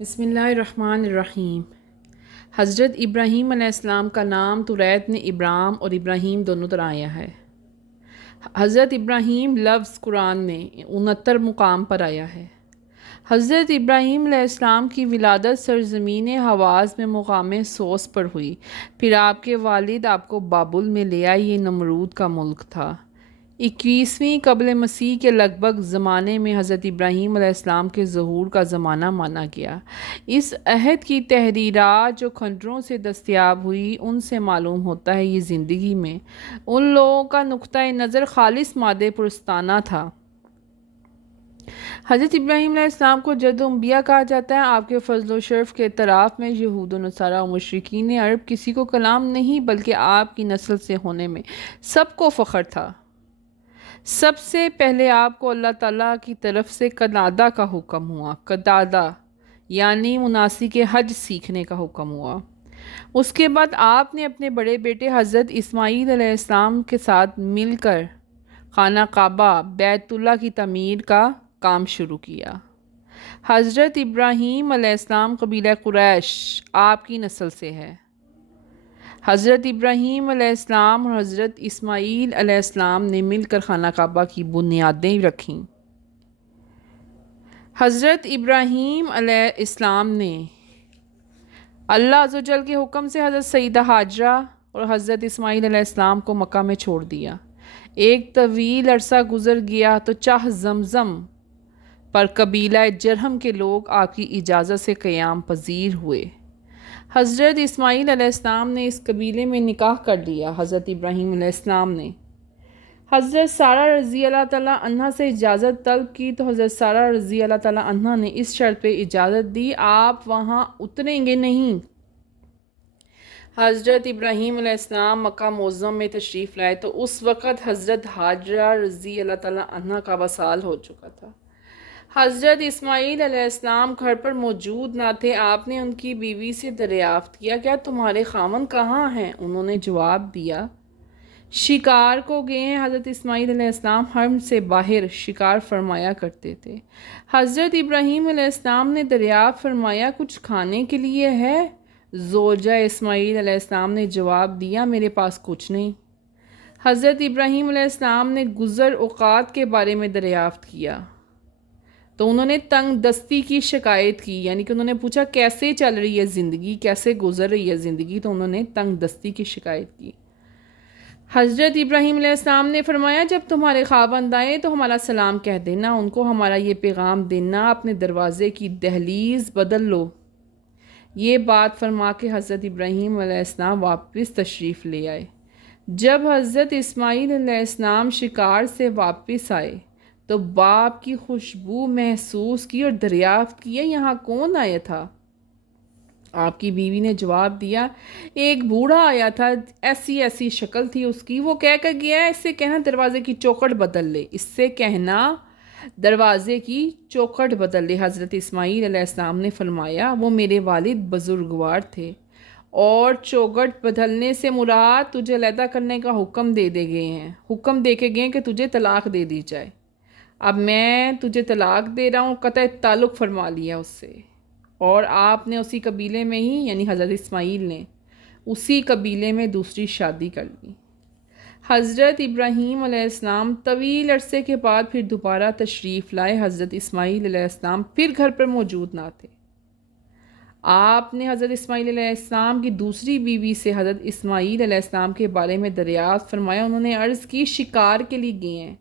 بسم اللہ الرحمن الرحیم۔ حضرت ابراہیم علیہ السلام کا نام توریت میں ابرام اور ابراہیم دونوں طرح آیا ہے۔ حضرت ابراہیم لفظ قرآن میں 69 مقام پر آیا ہے۔ حضرت ابراہیم علیہ السلام کی ولادت سرزمین حواز میں مقام سوس پر ہوئی، پھر آپ کے والد آپ کو بابل میں لے آئے۔ یہ نمرود کا ملک تھا۔ 21ویں قبل مسیح کے لگ بھگ زمانے میں حضرت ابراہیم علیہ السلام کے ظہور کا زمانہ مانا گیا۔ اس عہد کی تحریرات جو کھنڈروں سے دستیاب ہوئی ان سے معلوم ہوتا ہے یہ زندگی میں ان لوگوں کا نقطۂ نظر خالص مادے پرستانہ تھا۔ حضرت ابراہیم علیہ السلام کو جد انبیاء کہا جاتا ہے۔ آپ کے فضل و شرف کے اعتراف میں یہود و نصارہ و مشرکین عرب کسی کو کلام نہیں بلکہ آپ کی نسل سے ہونے میں سب کو فخر تھا۔ سب سے پہلے آپ کو اللہ تعالیٰ کی طرف سے قنادہ کا حکم ہوا۔ قدادہ یعنی مناسک حج سیکھنے کا حکم ہوا۔ اس کے بعد آپ نے اپنے بڑے بیٹے حضرت اسماعیل علیہ السلام کے ساتھ مل کر خانہ کعبہ بیت اللہ کی تعمیر کا کام شروع کیا۔ حضرت ابراہیم علیہ السلام قبیلہ قریش آپ کی نسل سے ہے۔ حضرت ابراہیم علیہ السلام اور حضرت اسماعیل علیہ السلام نے مل کر خانہ کعبہ کی بنیادیں رکھیں۔ حضرت ابراہیم علیہ السلام نے اللہ عز و جل کے حکم سے حضرت سیدہ ہاجرہ اور حضرت اسماعیل علیہ السلام کو مکہ میں چھوڑ دیا۔ ایک طویل عرصہ گزر گیا تو چاہ زمزم پر قبیلہ جرہم کے لوگ آپ کی اجازت سے قیام پذیر ہوئے۔ حضرت اسماعیل علیہ السلام نے اس قبیلے میں نکاح کر لیا۔ حضرت ابراہیم علیہ السلام نے حضرت سارہ رضی اللہ تعالیٰ عنہ سے اجازت طلب کی تو حضرت سارہ رضی اللہ تعالیٰ عنہ نے اس شرط پہ اجازت دی آپ وہاں اتریں گے نہیں۔ حضرت ابراہیم علیہ السلام مکہ معظم میں تشریف لائے تو اس وقت حضرت ہاجرہ رضی اللہ تعالیٰ عنہ کا وصال ہو چکا تھا۔ حضرت اسماعیل علیہ السلام گھر پر موجود نہ تھے۔ آپ نے ان کی بیوی سے دریافت کیا کیا تمہارے خاوند کہاں ہیں؟ انہوں نے جواب دیا شکار کو گئے ہیں۔ حضرت اسماعیل علیہ السلام حرم سے باہر شکار فرمایا کرتے تھے۔ حضرت ابراہیم علیہ السلام نے دریافت فرمایا کچھ کھانے کے لیے ہے؟ زوجہ اسماعیل علیہ السلام نے جواب دیا میرے پاس کچھ نہیں۔ حضرت ابراہیم علیہ السلام نے گزر اوقات کے بارے میں دریافت کیا تو انہوں نے تنگ دستی کی شکایت کی، یعنی کہ انہوں نے پوچھا کیسے چل رہی ہے زندگی، کیسے گزر رہی ہے زندگی، تو انہوں نے تنگ دستی کی شکایت کی۔ حضرت ابراہیم علیہ السلام نے فرمایا جب تمہارے خاوند آئیں تو ہمارا سلام کہہ دینا، ان کو ہمارا یہ پیغام دینا اپنے دروازے کی دہلیز بدل لو۔ یہ بات فرما کے حضرت ابراہیم علیہ السلام واپس تشریف لے آئے۔ جب حضرت اسماعیل علیہ السلام شکار سے واپس آئے تو باپ کی خوشبو محسوس کی اور دریافت کیا یہاں کون آیا تھا؟ آپ کی بیوی نے جواب دیا ایک بوڑھا آیا تھا، ایسی ایسی شکل تھی اس کی، وہ کہہ کر گیا ہے اس سے کہنا دروازے کی چوکھٹ بدل لے، اس سے کہنا دروازے کی چوکھٹ بدل لے۔ حضرت اسماعیل علیہ السلام نے فرمایا وہ میرے والد بزرگوار تھے اور چوکھٹ بدلنے سے مراد تجھے علیحدہ کرنے کا حکم دے گئے ہیں، حکم دے کے گئے ہیں کہ تجھے طلاق دے دی جائے۔ اب میں تجھے طلاق دے رہا ہوں، قطع تعلق فرما لیا اس سے، اور آپ نے اسی قبیلے میں ہی یعنی حضرت اسماعیل نے اسی قبیلے میں دوسری شادی کر لی۔ حضرت ابراہیم علیہ السلام طویل عرصے کے بعد پھر دوبارہ تشریف لائے۔ حضرت اسماعیل علیہ السلام پھر گھر پر موجود نہ تھے۔ آپ نے حضرت اسماعیل علیہ السلام کی دوسری بیوی سے حضرت اسماعیل علیہ السلام کے بارے میں دریافت فرمایا۔ انہوں نے عرض کی شکار کے لیے گئے ہیں،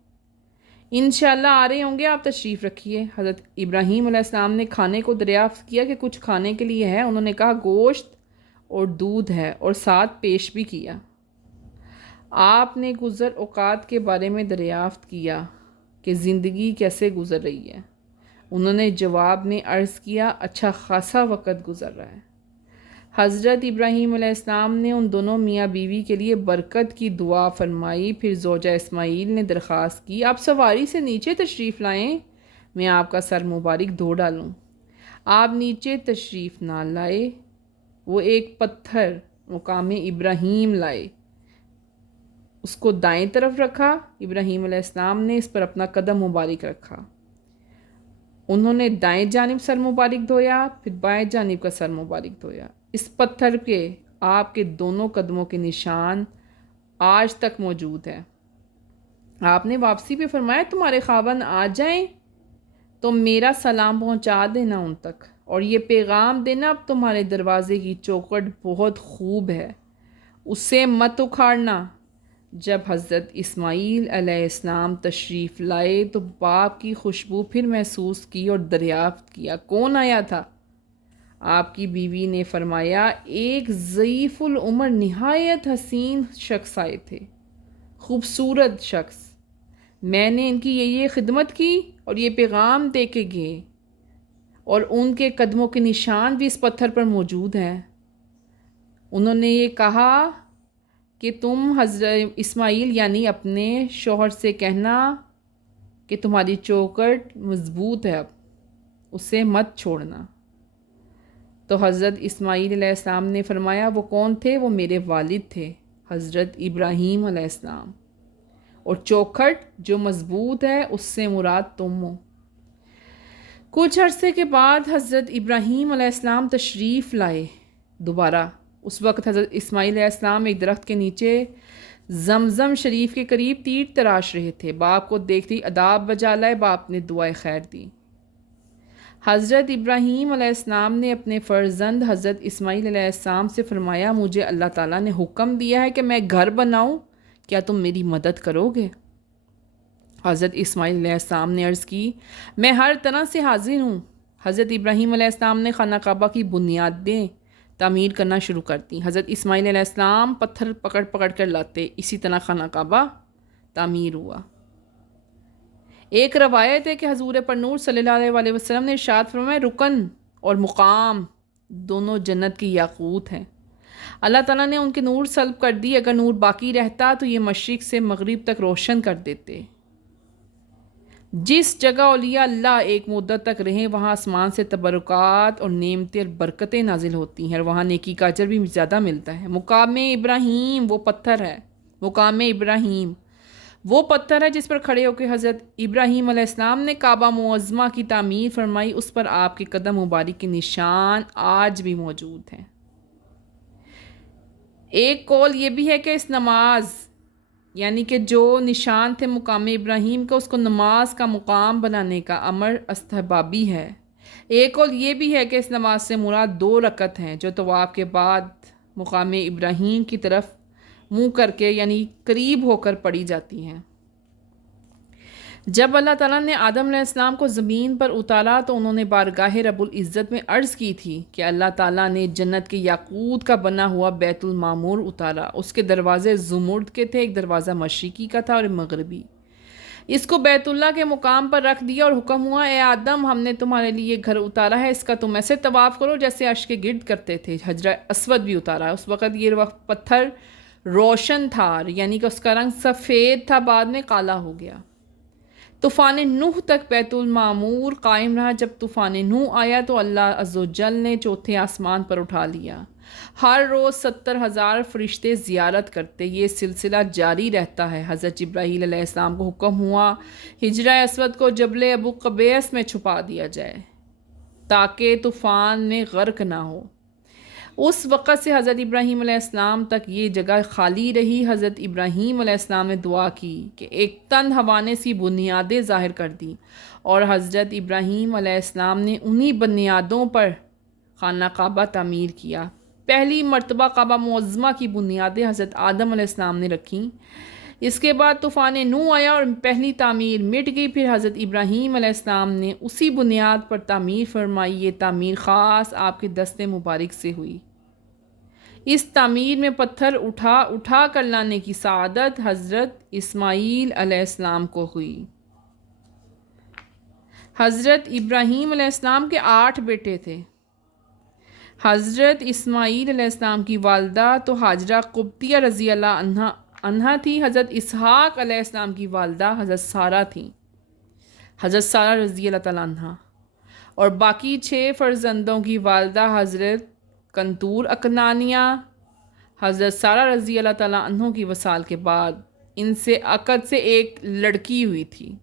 انشاءاللہ آ رہے ہوں گے، آپ تشریف رکھیے۔ حضرت ابراہیم علیہ السلام نے کھانے کو دریافت کیا کہ کچھ کھانے کے لیے ہے؟ انہوں نے کہا گوشت اور دودھ ہے، اور ساتھ پیش بھی کیا۔ آپ نے گزر اوقات کے بارے میں دریافت کیا کہ زندگی کیسے گزر رہی ہے؟ انہوں نے جواب میں عرض کیا اچھا خاصا وقت گزر رہا ہے۔ حضرت ابراہیم علیہ السلام نے ان دونوں میاں بیوی کے لیے برکت کی دعا فرمائی۔ پھر زوجہ اسماعیل نے درخواست کی آپ سواری سے نیچے تشریف لائیں، میں آپ کا سر مبارک دھو ڈالوں۔ آپ نیچے تشریف نہ لائے، وہ ایک پتھر مقام ابراہیم لائے، اس کو دائیں طرف رکھا، ابراہیم علیہ السلام نے اس پر اپنا قدم مبارک رکھا انہوں نے دائیں جانب سر مبارک دھویا، پھر بائیں جانب کا سر مبارک دھویا۔ اس پتھر کے آپ کے دونوں قدموں کے نشان آج تک موجود ہے۔ آپ نے واپسی پہ فرمایا تمہارے خاوند آ جائیں تو میرا سلام پہنچا دینا ان تک، اور یہ پیغام دینا اب تمہارے دروازے کی چوکھٹ بہت خوب ہے، اسے مت اکھاڑنا۔ جب حضرت اسماعیل علیہ السلام تشریف لائے تو باپ کی خوشبو پھر محسوس کی اور دریافت کیا کون آیا تھا۔ آپ کی بیوی نے فرمایا ایک ضعیف العمر نہایت حسین شخص آئے تھے، خوبصورت شخص، میں نے ان کی یہ خدمت کی اور یہ پیغام دے کے گئے، اور ان کے قدموں کے نشان بھی اس پتھر پر موجود ہیں۔ انہوں نے یہ کہا کہ تم حضرت اسماعیل یعنی اپنے شوہر سے کہنا کہ تمہاری چوکھٹ مضبوط ہے، اب اسے مت چھوڑنا۔ تو حضرت اسماعیل علیہ السلام نے فرمایا وہ کون تھے؟ وہ میرے والد تھے حضرت ابراہیم علیہ السلام، اور چوکھٹ جو مضبوط ہے اس سے مراد تم ہو۔ کچھ عرصے کے بعد حضرت ابراہیم علیہ السلام تشریف لائے دوبارہ۔ اس وقت حضرت اسماعیل علیہ السلام ایک درخت کے نیچے زمزم شریف کے قریب تیر تراش رہے تھے۔ باپ کو دیکھتے ہی اداب بجا لائے، باپ نے دعائے خیر دی۔ حضرت ابراہیم علیہ السلام نے اپنے فرزند حضرت اسماعیل علیہ السلام سے فرمایا مجھے اللہ تعالیٰ نے حکم دیا ہے کہ میں گھر بناؤں، کیا تم میری مدد کرو گے؟ حضرت اسماعیل علیہ السلام نے عرض کی میں ہر طرح سے حاضر ہوں۔ حضرت ابراہیم علیہ السلام نے خانہ کعبہ کی بنیادیں تعمیر کرنا شروع کر دیں۔ حضرت اسماعیل علیہ السلام پتھر پکڑ پکڑ کر لاتے، اسی طرح خانہ کعبہ تعمیر ہوا۔ ایک روایت ہے کہ حضور پر نور صلی اللہ علیہ وسلم نے ارشاد فرمایا رکن اور مقام دونوں جنت کی یاقوت ہیں، اللہ تعالیٰ نے ان کے نور سلب کر دی، اگر نور باقی رہتا تو یہ مشرق سے مغرب تک روشن کر دیتے۔ جس جگہ اولیاء اللہ ایک مدت تک رہیں وہاں آسمان سے تبرکات اور نعمتیں اور برکتیں نازل ہوتی ہیں، اور وہاں نیکی کا اجر بھی زیادہ ملتا ہے۔ مقام ابراہیم وہ پتھر ہے، مقام ابراہیم وہ پتھر ہے جس پر کھڑے ہو کے حضرت ابراہیم علیہ السلام نے کعبہ معظمہ کی تعمیر فرمائی، اس پر آپ کے قدم مبارک کے نشان آج بھی موجود ہیں۔ ایک قول یہ بھی ہے کہ اس نماز یعنی کہ جو نشان تھے مقام ابراہیم کا، اس کو نماز کا مقام بنانے کا امر استحبابی ہے۔ ایک قول یہ بھی ہے کہ اس نماز سے مراد 2 رکعت ہیں جو طواف کے بعد مقام ابراہیم کی طرف منہ کر کے یعنی قریب ہو کر پڑھی جاتی ہیں۔ جب اللہ تعالیٰ نے آدم علیہ السلام کو زمین پر اتارا تو انہوں نے بارگاہ رب العزت میں عرض کی تھی کہ اللہ تعالیٰ نے جنت کے یاقوت کا بنا ہوا بیت المعمور اتارا، اس کے دروازے زمرد کے تھے، ایک دروازہ مشرقی کا تھا اور مغربی، اس کو بیت اللہ کے مقام پر رکھ دیا اور حکم ہوا اے آدم ہم نے تمہارے لیے گھر اتارا ہے، اس کا تم ایسے طواف کرو جیسے عرش کے گرد کرتے تھے۔ حجر اسود بھی اتارا، اس وقت یہ پتھر روشن تھا یعنی کہ اس کا رنگ سفید تھا، بعد میں کالا ہو گیا۔ طوفان نوح تک بیت المعمور قائم رہا، جب طوفان نوح آیا تو اللہ عز و جل نے چوتھے آسمان پر اٹھا لیا۔ ہر روز 70,000 فرشتے زیارت کرتے، یہ سلسلہ جاری رہتا ہے۔ حضرت جبرائیل علیہ السلام کو حکم ہوا حجر اسود کو جبل ابو قبیس میں چھپا دیا جائے تاکہ طوفان میں غرق نہ ہو۔ اس وقت سے حضرت ابراہیم علیہ السلام تک یہ جگہ خالی رہی۔ حضرت ابراہیم علیہ السلام نے دعا کی کہ ایک تند ہوا نے سی بنیادیں ظاہر کر دی، اور حضرت ابراہیم علیہ السلام نے انہی بنیادوں پر خانہ کعبہ تعمیر کیا۔ پہلی مرتبہ کعبہ معظمہ کی بنیادیں حضرت آدم علیہ السلام نے رکھیں، اس کے بعد طوفان نوح آیا اور پہلی تعمیر مٹ گئی، پھر حضرت ابراہیم علیہ السلام نے اسی بنیاد پر تعمیر فرمائی۔ یہ تعمیر خاص آپ کے دست مبارک سے ہوئی۔ اس تعمیر میں پتھر اٹھا اٹھا کر لانے کی سعادت حضرت اسماعیل علیہ السلام کو ہوئی۔ حضرت ابراہیم علیہ السلام کے 8 بیٹے تھے۔ حضرت اسماعیل علیہ السلام کی والدہ تو حاجرہ قبطیہ رضی اللہ عنہا تھی، حضرت اسحاق علیہ السلام کی والدہ حضرت سارہ تھیں، حضرت سارہ رضی اللہ تعالیٰ عنہا، اور باقی 6 فرزندوں کی والدہ حضرت کنتور اکنانیہ حضرت سارہ رضی اللہ تعالیٰ عنہ کی وصال کے بعد ان سے عقد سے ایک لڑکی ہوئی تھی۔